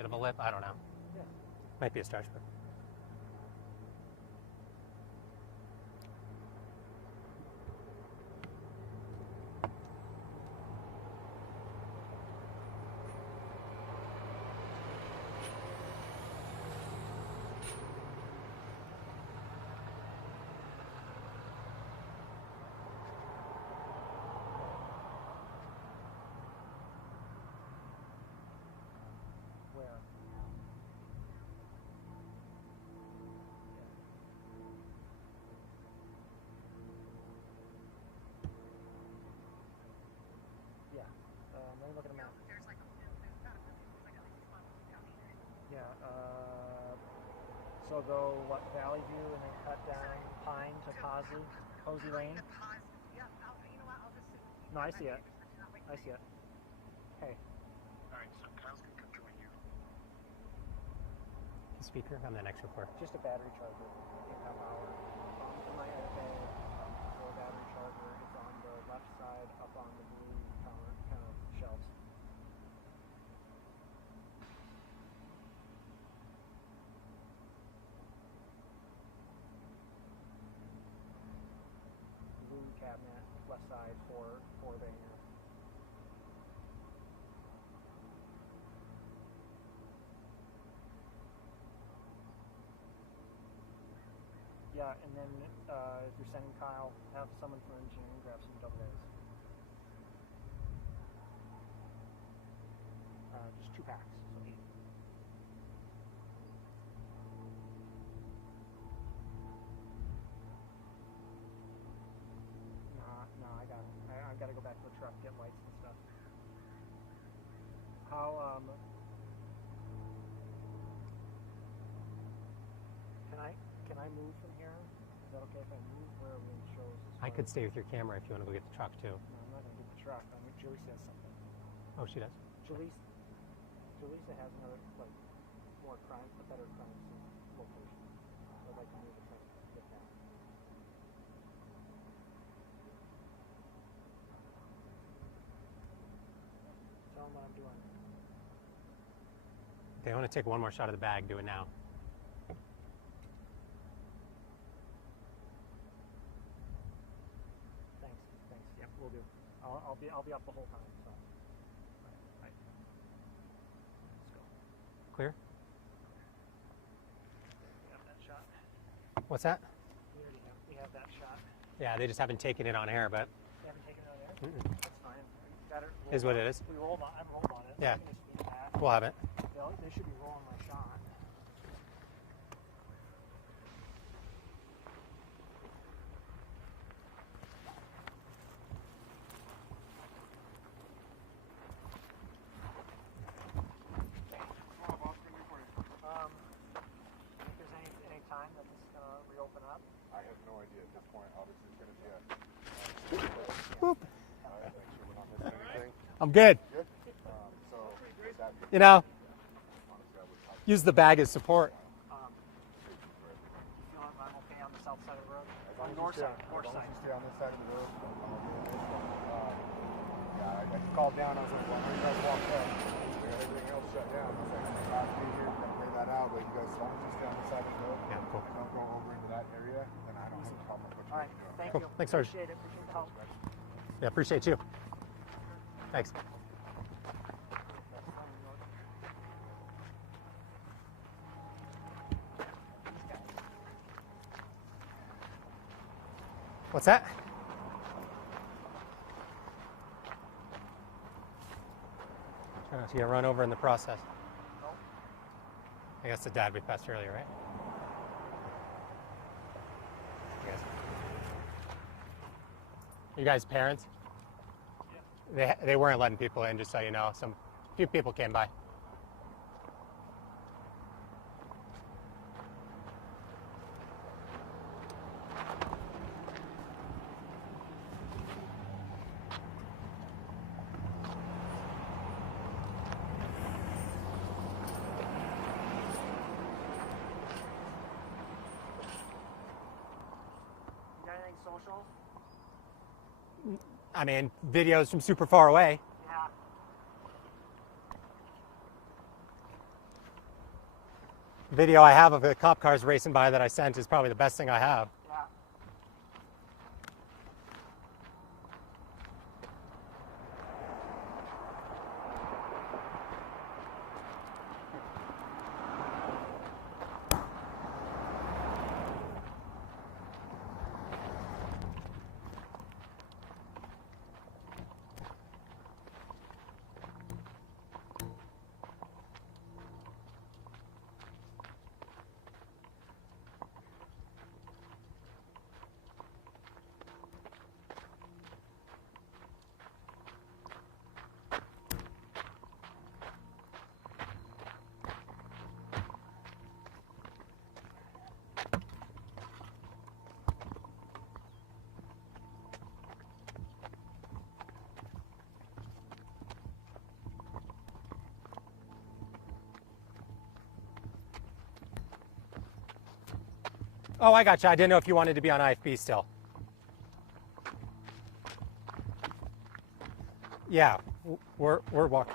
bit of a lip. I don't know. Yeah. Might be a stretch, but. Let me look at a map. There's like there's not a building. It's like at least one down here. Yeah. So go what, Valley View, and then cut down Pine to Posey Lane. Yeah. You know what? I'll just sit. No, I see it. I see it. Hey. All right, so Kyle's gonna come join you. The speaker on the next report. Just a battery charger. Income hour. In my FA, for a battery charger, it's on the left side, up on the blue counter kind of shelves. Blue cabinet, left side for the hanger. Yeah, and then if you're sending Kyle, have someone from engineering grab some double A's. Just 2 packs, so 8. Nah, I got it. I got to go back to the truck, get lights and stuff. How, Can I move from here? Is that okay if I move where everyone shows? I could stay with your camera if you want to go get the truck too. No, I'm not going to get the truck. I mean, Julie says something. Oh, she does? Julissa has another, like, a better crime scene location. I'd like to move the train, get that. Tell them what I'm doing. Okay, I want to take one more shot of the bag. Do it now. Thanks. Yep, we'll do. I'll be up the whole time. So. Right. Let's go. Clear? We have that shot. What's that? We have that shot. Yeah, they just haven't taken it on air, but. You haven't taken it on there? That's fine. Is what it is. We rolled on. I'm rolled on it. Yeah. So I can just feed that. We'll have it. They should be rolling my shot. If there's any time that this is going to reopen up? I have no idea at this point. Obviously, it's going to be a. Boop. Make sure we're not missing anything. I'm good. Good. So, that You know, honestly, I would talk use the bag as support. You feel I'm okay on the south side of the road? as long as North you side. stay- North as long side. as you stay on this side of the road. Yeah, I called down. I was like, well, you guys walked up. We got everything else shut down. I was like, I'm not be here. We're going to weigh that out. But you guys, as long as you stay on this side of the road, Yeah, cool. don't go over into that area, then I don't have a problem with what All you're right. doing. Thank Cool. you. Thanks, Sarge. Appreciate it. Appreciate the help. Yeah, appreciate you. Thanks. What's that? Try not to get run over in the process. I guess the dad we passed earlier, right? You guys parents? They weren't letting people in, just so you know. Few people came by. You got anything social? I mean, videos from super far away. Yeah. video I have of the cop cars racing by that I sent is probably the best thing I have. Yeah. Oh, I gotcha. I didn't know if you wanted to be on IFB still. Yeah, we're walking.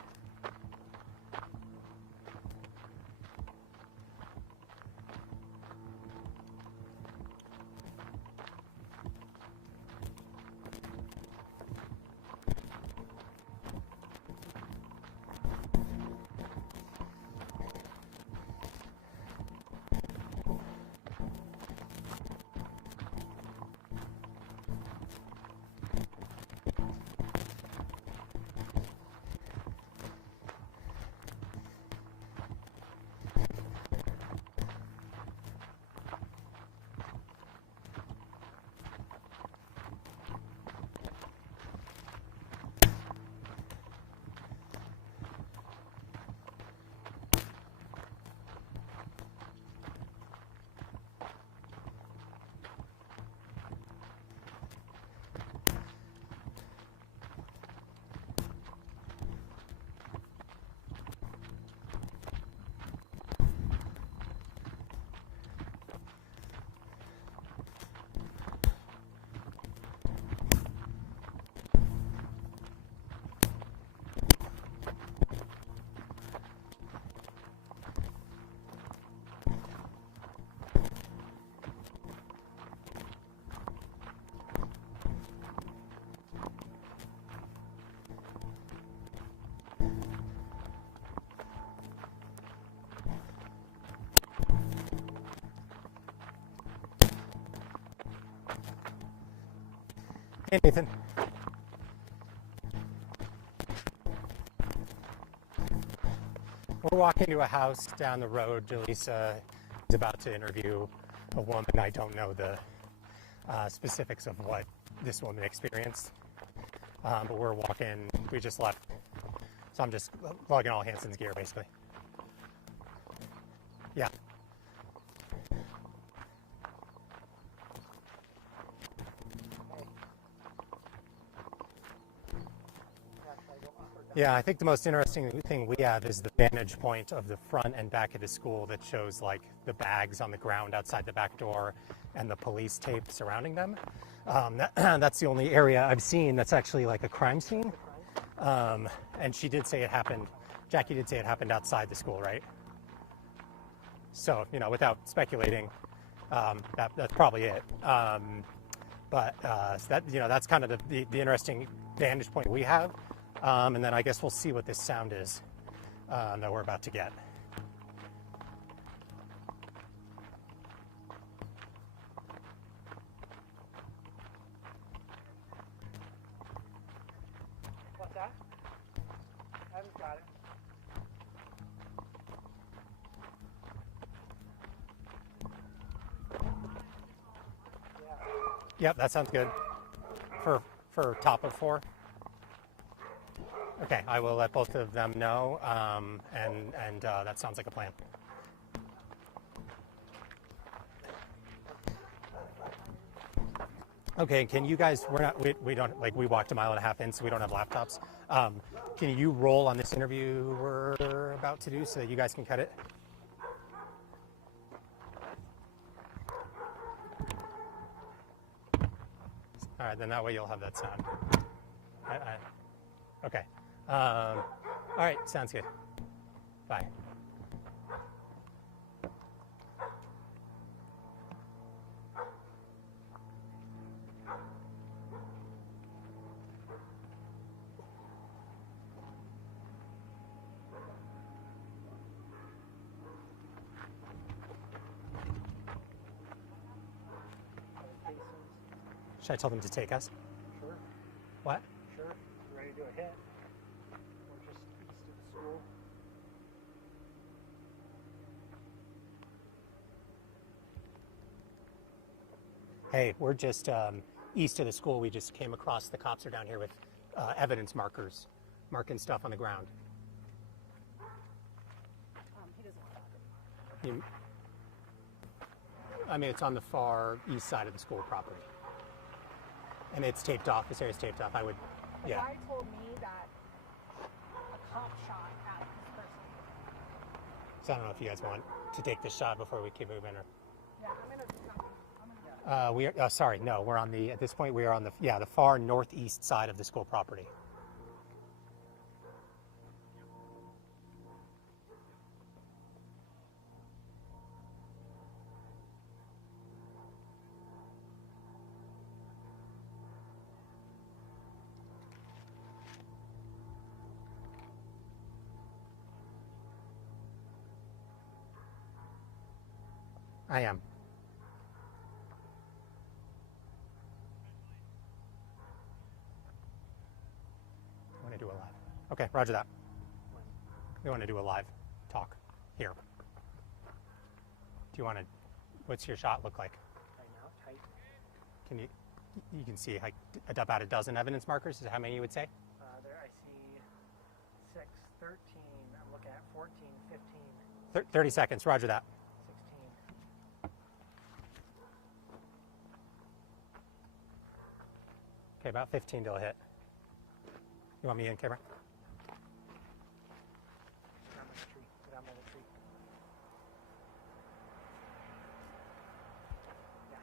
Hey, Nathan. We're walking to a house down the road. Jaleesa is about to interview a woman. I don't know the specifics of what this woman experienced, but we're walking. We just left, so I'm just lugging all Hanson's gear, basically. Yeah. Yeah, I think the most interesting thing we have is the vantage point of the front and back of the school that shows like the bags on the ground outside the back door and the police tape surrounding them. That's the only area I've seen that's actually like a crime scene. And she did say it happened, Jackie did say it happened outside the school, right? So, you know, without speculating, that's probably it. But that, you know, that's kind of the interesting vantage point we have. And then I guess we'll see what this sound is that we're about to get. What's that? I haven't got it. Yeah. Yep, that sounds good. For top of 4. Okay, I will let both of them know, and that sounds like a plan. Okay, can you guys? We don't like we walked a mile and a half in, so we don't have laptops. Can you roll on this interview we're about to do so that you guys can cut it? All right, then that way you'll have that sound. Okay. All right, sounds good. Bye. Should I tell them to take us? Sure. What? Sure. You ready to do a hit? We're just east of the school. Hey, we're just east of the school. We just came across. The cops are down here with evidence markers, marking stuff on the ground. He doesn't want to talk. I mean, it's on the far east side of the school property. And it's taped off. This area's taped off. I would, The yeah. guy told me that a cop shot at this person. So I don't know if you guys want to take this shot before we keep moving, or. Yeah, I'm gonna stop. I'm gonna. We are. Sorry, no. We're on the. At this point, we are on the. Yeah, the far northeast side of the school property. I am. I want to do a live. Okay, roger that. We want to do a live talk here. Do you want to? What's your shot look like? Right now, tight. Can you? You can see like about a dozen evidence markers. Is how many you would say? There I see 6, 13. I'm looking at 14, 15, 30 seconds. Roger that. 16. Okay, about 15 till a hit. You want me in, camera? Get down by the tree. Get down by the tree. Yeah.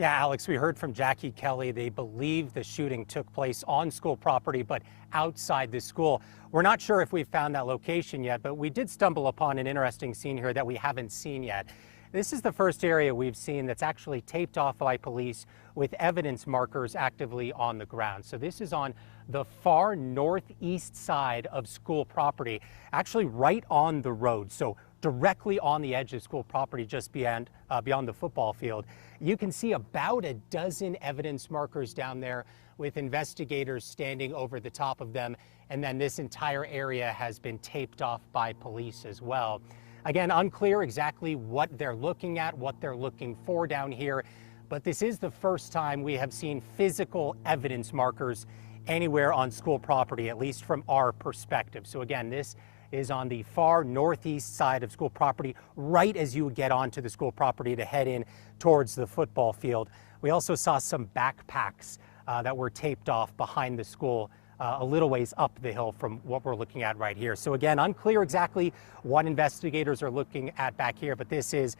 Yeah, Alex, we heard from Jackie Kelly. They believe the shooting took place on school property, but outside the school. We're not sure if we've found that location yet, but we did stumble upon an interesting scene here that we haven't seen yet. This is the first area we've seen that's actually taped off by police with evidence markers actively on the ground. So this is on the far northeast side of school property, actually right on the road. So directly on the edge of school property, just beyond the football field. You can see about a dozen evidence markers down there with investigators standing over the top of them. And then this entire area has been taped off by police as well. Again, unclear exactly what they're looking at, what they're looking for down here. But this is the first time we have seen physical evidence markers anywhere on school property, at least from our perspective. So again, this is on the far northeast side of school property, right as you would get onto the school property to head in towards the football field. We also saw some backpacks that were taped off behind the school a little ways up the hill from what we're looking at right here. So again, unclear exactly what investigators are looking at back here, but this is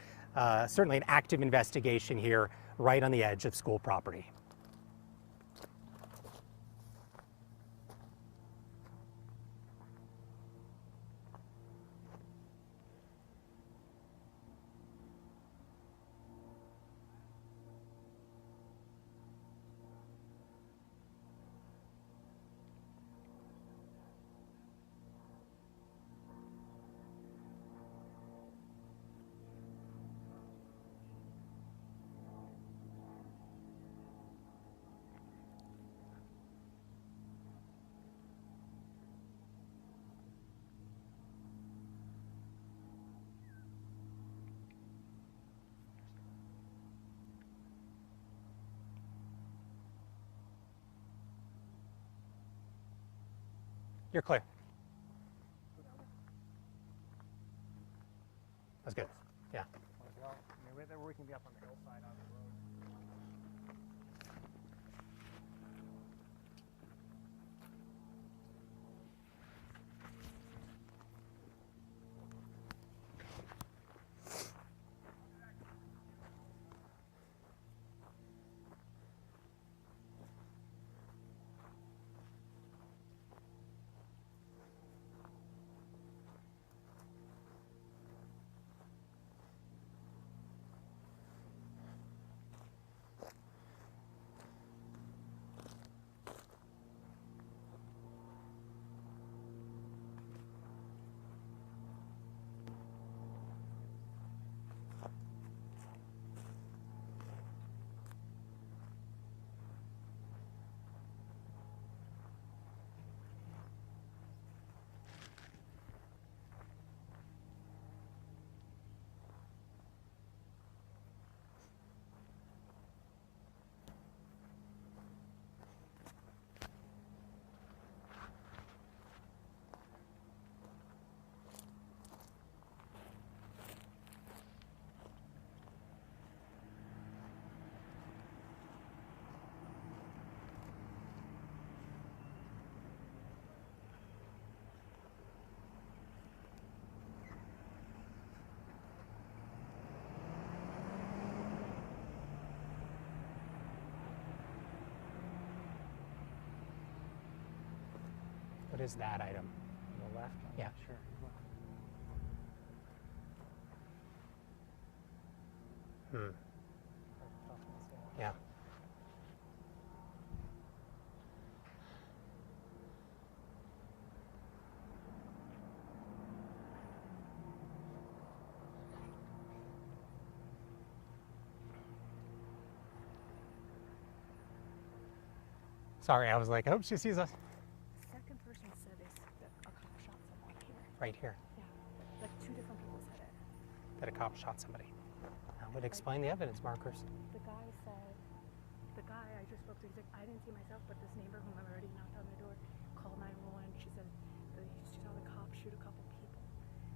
certainly an active investigation here right on the edge of school property. You're clear. That's good. Yeah. Well, we can be up on the hillside on the road. What is that item? On the left? I'm Yeah. not sure. Hmm. Yeah. Sorry, I was like, oh, she sees us. Second person said that a cop shot someone here. Right here. Yeah, like 2 different people said it. That a cop shot somebody. That would explain the evidence markers. The guy said, the guy I just spoke to, he's like, I didn't see myself, but this neighbor whom I've already knocked on the door called 911. She said that she saw the cop shoot a couple people.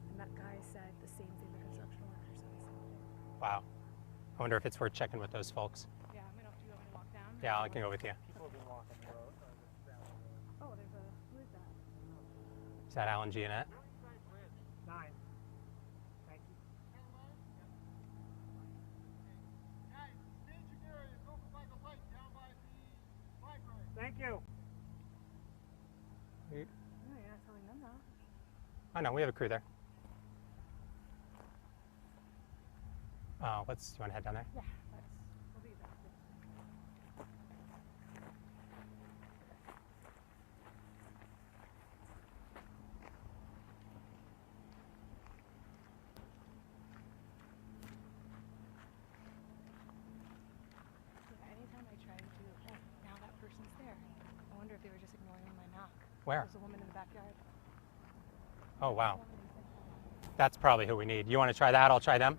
And that guy said the same thing the construction worker said. Wow. I wonder if it's worth checking with those folks. Yeah, I'm gonna have to go and walk down. Yeah, I can go with you. People have been walking the road, just down the road. Oh, there's a, who is that? Is that Alan Giannette? 9. Thank you. Thank you. No, you're not telling them though. I know, we have a crew there. Do you want to head down there? Yeah, we'll be back. Yeah, anytime I try to do, oh, now that person's there. I wonder if they were just ignoring my knock. Where? There's a woman in the backyard. Oh, wow. Somebody's like, That's probably who we need. You want to try that? I'll try them.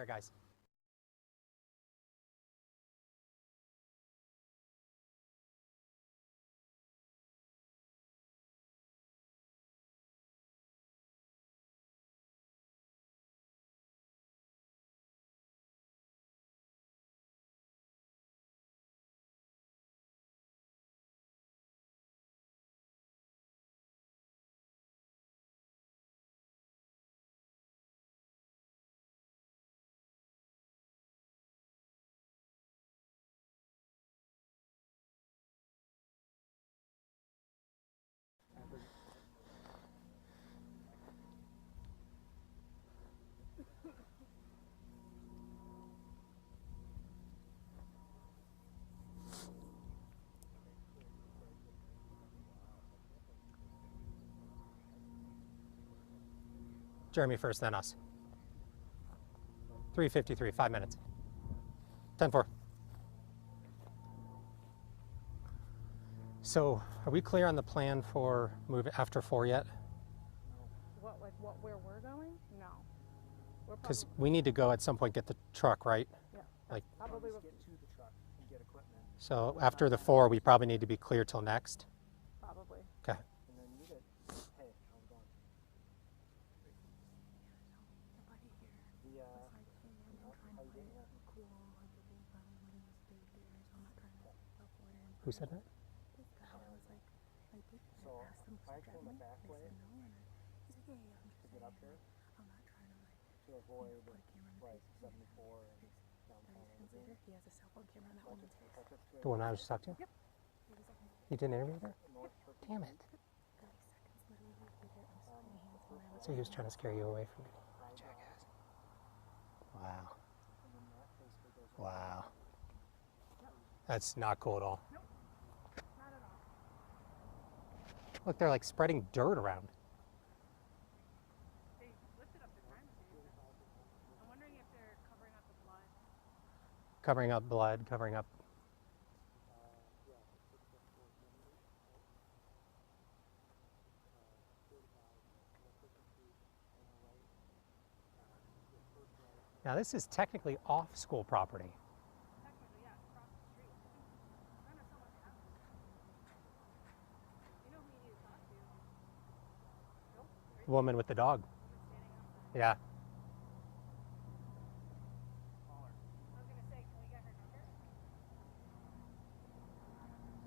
care, guys. Jeremy first, then us. 3:53, 5 minutes. 10-4. So, are we clear on the plan for move after 4 yet? Where we're going? No. Because we need to go at some point get the truck, right? Yeah. Like, Probably. Just get to the truck and get equipment. so after the 4, we probably need to be clear till next. Probably. Okay. And then you get, hey, how's it going? How you getting there? Who said that? So, if I turn the back way to get up here, to avoid like 74 and downtown Evergreen. He has a cell phone camera on that woman's face. The one I was just talking to? Yep. You did an interview there? North Turkey. Damn it. So he was trying to scare you away from me. Jackass. Wow. And then that basically goes Wow. That's not cool at all. Nope. Not at all. Look, they're like spreading dirt around. They lifted up the crime scene. I'm wondering if they're covering up the blood. Covering up blood, covering up. Now this is technically off school property. Technically, yeah, across the street. I don't know what happened. You know who you need to talk to? Nope. The woman with the dog. Standing Yeah. up. I was gonna say, can we get her number?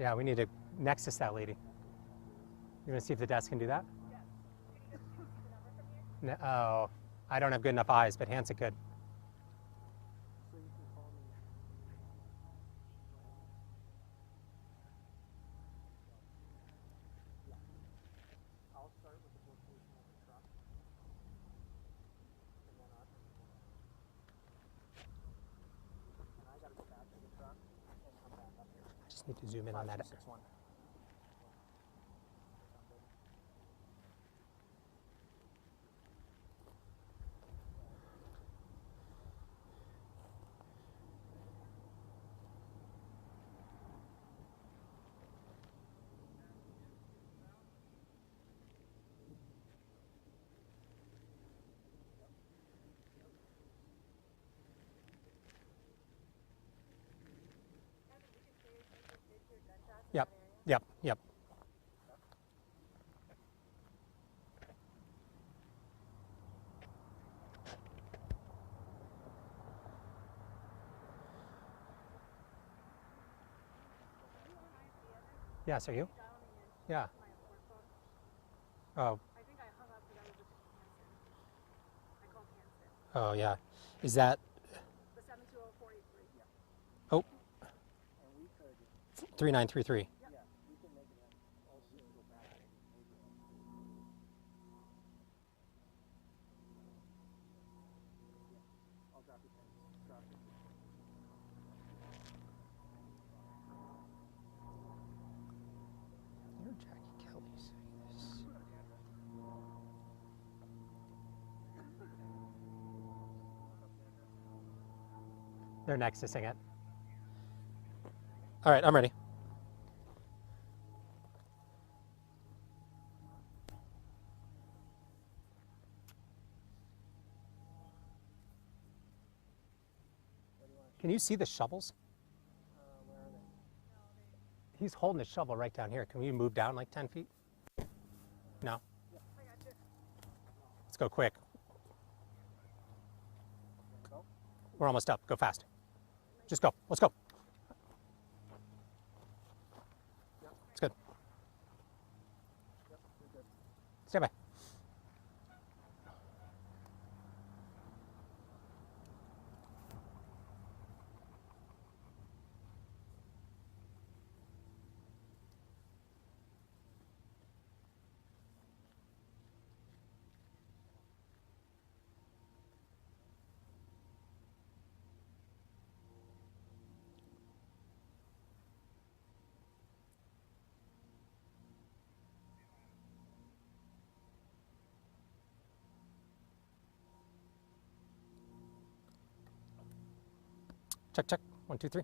Yeah, we need to nexus that lady. You want to see if the desk can do that? Yes. Can you see the number from here? No, oh, I don't have good enough eyes, but Hansa could. So you can call me. Yeah. I'll start with the location of the truck. And then us. And I gotta go back to the truck and come back up here. I just need to zoom in on that. 5261. Yep, yep, yep. Yes, are you? Yeah. Oh, I think I hung up because I was with Hanson. I called Hanson. oh yeah. Is that, The 720-483. oh, And we could, 3933? yeah, we can make it also go back and maybe. I'll drop you pins. Drop it. You're Jackie Kelly saying this. They're nexusing it. All right, I'm ready. Can you see the shovels? Where are they? He's holding the shovel right down here. Can we move down like 10 feet? No? Let's go quick. We're almost up. Go fast. Just go. Let's go. It's good. Stand by. Check, check. 1, 2, 3.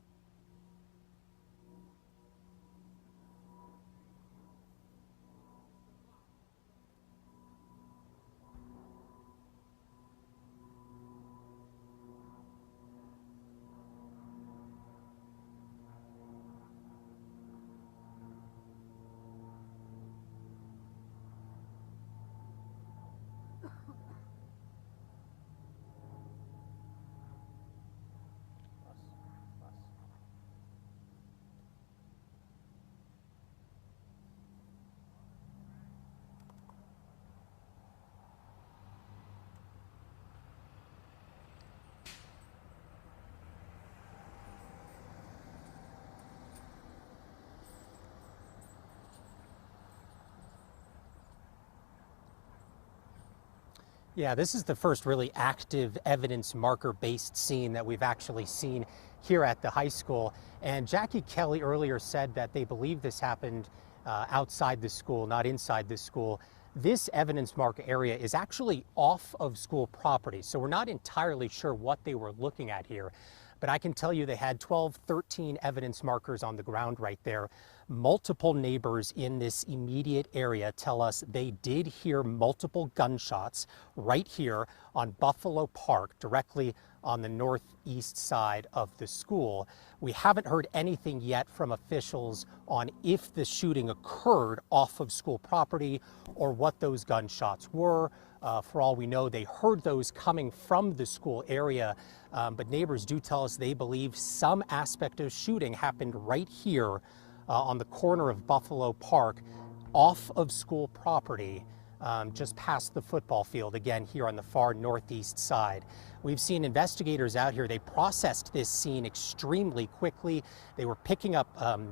Yeah, this is the first really active evidence marker-based scene that we've actually seen here at the high school. And Jackie Kelly earlier said that they believe this happened outside the school, not inside the school. This evidence marker area is actually off of school property, so we're not entirely sure what they were looking at here. But I can tell you they had 12, 13 evidence markers on the ground right there. Multiple neighbors in this immediate area tell us they did hear multiple gunshots right here on Buffalo Park, directly on the northeast side of the school. We haven't heard anything yet from officials on if the shooting occurred off of school property or what those gunshots were. For all we know, they heard those coming from the school area, but neighbors do tell us they believe some aspect of shooting happened right here on the corner of Buffalo Park, off of school property, just past the football field, again here on the far northeast side. We've seen investigators out here. They processed this scene extremely quickly. They were picking up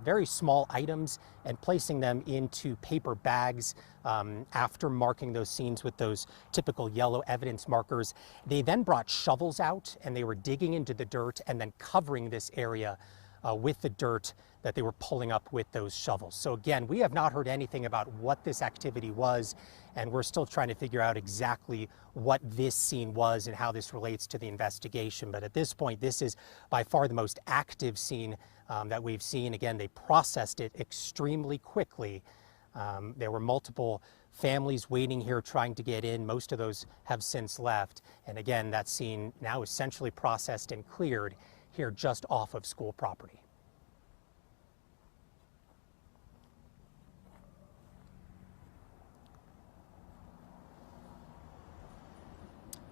very small items and placing them into paper bags after marking those scenes with those typical yellow evidence markers. They then brought shovels out and they were digging into the dirt and then covering this area with the dirt that they were pulling up with those shovels. So again, we have not heard anything about what this activity was, and we're still trying to figure out exactly what this scene was and how this relates to the investigation. But at this point, this is by far the most active scene that we've seen. Again, they processed it extremely quickly. There were multiple families waiting here trying to get in. Most of those have since left. And again, that scene now essentially processed and cleared here just off of school property.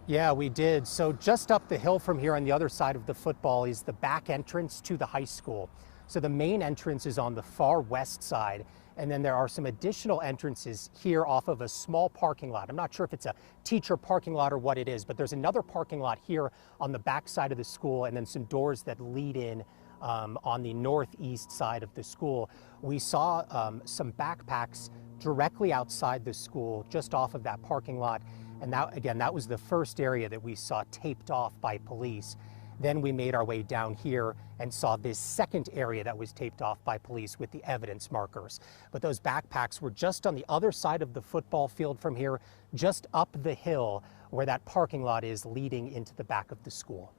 Yeah, we did. So just up the hill from here on the other side of the football is the back entrance to the high school. So the main entrance is on the far west side, and then there are some additional entrances here off of a small parking lot. I'm not sure if it's a teacher parking lot or what it is, but there's another parking lot here on the back side of the school, and then some doors that lead in on the northeast side of the school. We saw some backpacks directly outside the school, just off of that parking lot. And that, again, that was the first area that we saw taped off by police. Then we made our way down here and saw this second area that was taped off by police with the evidence markers. But those backpacks were just on the other side of the football field from here, just up the hill where that parking lot is leading into the back of the school.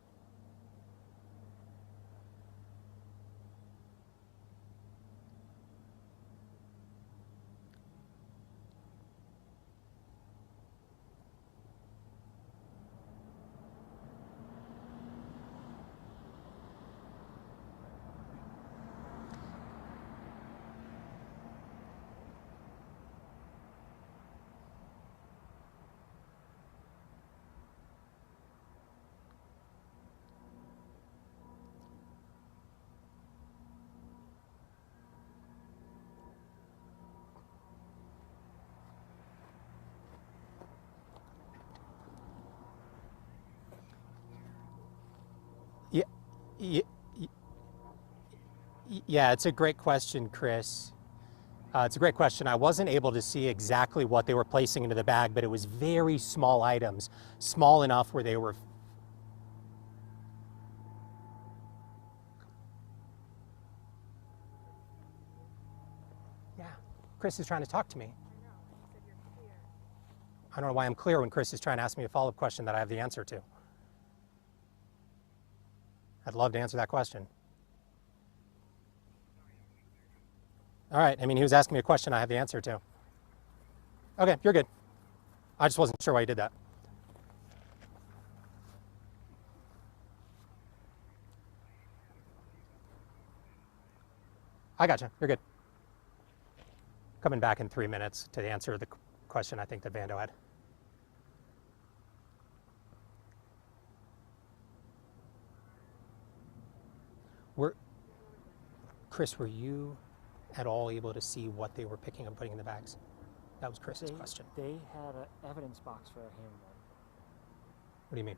Y- yeah, it's a great question, Chris. It's a great question. I wasn't able to see exactly what they were placing into the bag, but it was very small items, small enough where they were. Yeah, Chris is trying to talk to me. I don't know why I'm clear when Chris is trying to ask me a follow-up question that I have the answer to. I'd love to answer that question. All right, I mean, he was asking me a question I have the answer to. Okay, you're good. I just wasn't sure why you did that. I gotcha, you're good. Coming back in 3 minutes to answer the question I think that Vando had. Chris, were you at all able to see what they were picking and putting in the bags? That was Chris's question. They had an evidence box for a handgun. What do you mean?